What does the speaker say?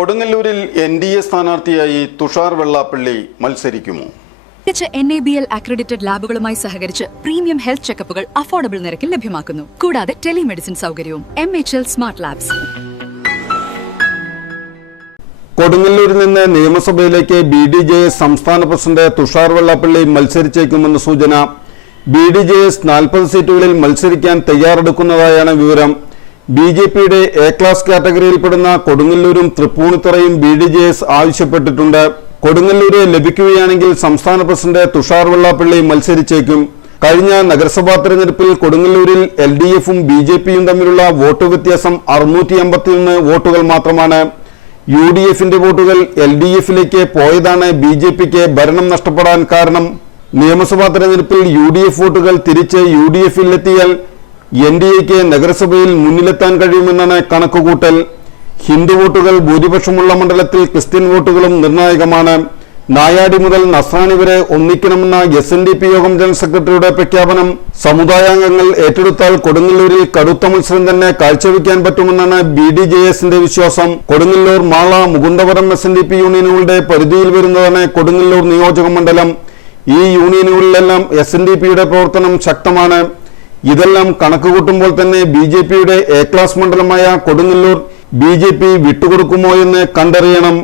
കൊടുങ്ങല്ലൂരിൽ എൻ.ഡി.എ സ്ഥാനാർത്ഥിയായി Tushar Vellappally മത്സരിക്കുമോ? NABL accredited ലാബുകളുമായി സഹകരിച്ച് പ്രീമിയം ഹെൽത്ത് ചെക്കപ്പുകൾ അഫോർഡബിൾ നിരക്കിൽ ലഭ്യമാക്കുന്നു. കൂടാതെ ടെലിമെഡിസിൻ സൗകര്യവും. MHL smart labs. കൊടുങ്ങല്ലൂരിൽ നിന്ന് നിയമസഭയിലേക്ക് BDJS സംസ്ഥാന പ്രസിഡന്റ് തുഷാർ വെള്ളാപ്പള്ളി മത്സരിച്ചേക്കുമെന്ന് സൂചന. BDJS 40 സീറ്റുകളിൽ മത്സരിക്കാൻ തയ്യാറെടുക്കുന്നതായാണ് വിവരം. BJPയുടെ എ ക്ലാസ് കാറ്റഗറിയിൽപ്പെടുന്ന കൊടുങ്ങല്ലൂരും തൃപ്പൂണിത്തുറയും BDJS ആവശ്യപ്പെട്ടിട്ടുണ്ട്. കൊടുങ്ങല്ലൂര് ലഭിക്കുകയാണെങ്കിൽ സംസ്ഥാന പ്രസിഡന്റ് തുഷാർ വെള്ളാപ്പള്ളി മത്സരിച്ചേക്കും. കഴിഞ്ഞ നഗരസഭാ തെരഞ്ഞെടുപ്പിൽ കൊടുങ്ങല്ലൂരിൽ LDFും BJPയും തമ്മിലുള്ള വോട്ട് വ്യത്യാസം 651 വോട്ടുകൾ മാത്രമാണ്. UDFന്റെ വോട്ടുകൾ LDFിലേക്ക് പോയതാണ് BJPക്ക് ഭരണം നഷ്ടപ്പെടാൻ കാരണം. നിയമസഭാ തെരഞ്ഞെടുപ്പിൽ UDF വോട്ടുകൾ തിരിച്ച് UDFിലെത്തിയാൽ NDAക്ക് നഗരസഭയിൽ മുന്നിലെത്താൻ കഴിയുമെന്നാണ് കണക്കുകൂട്ടൽ. ഹിന്ദു വോട്ടുകൾ ഭൂരിപക്ഷമുള്ള മണ്ഡലത്തിൽ ക്രിസ്ത്യൻ വോട്ടുകളും നിർണായകമാണ്. നായാടി മുതൽ നസ്രാണി വരെ ഒന്നിക്കണമെന്ന SNDP യോഗം ജനറൽ സെക്രട്ടറിയുടെ പ്രഖ്യാപനം സമുദായാംഗങ്ങൾ ഏറ്റെടുത്താൽ കൊടുങ്ങല്ലൂരിൽ കടുത്ത മത്സരം തന്നെ കാഴ്ചവെക്കാൻ പറ്റുമെന്നാണ് BDJSന്റെ വിശ്വാസം. കൊടുങ്ങല്ലൂർ, മാള, മുകുന്ദപുരം SNDP യൂണിയനുകളുടെ പരിധിയിൽ വരുന്നതാണ് കൊടുങ്ങല്ലൂർ നിയോജക മണ്ഡലം. ഈ യൂണിയനുകളിലെല്ലാം SNDPയുടെ പ്രവർത്തനം ശക്തമാണ്. ഇതെല്ലാം കണക്കുകൂട്ടുമ്പോൾ തന്നെ BJPയുടെ എ ക്ലാസ് മണ്ഡലമായ കൊടുങ്ങല്ലൂർ BJP വിട്ടുകൊടുക്കുമോ എന്ന് കണ്ടറിയണം.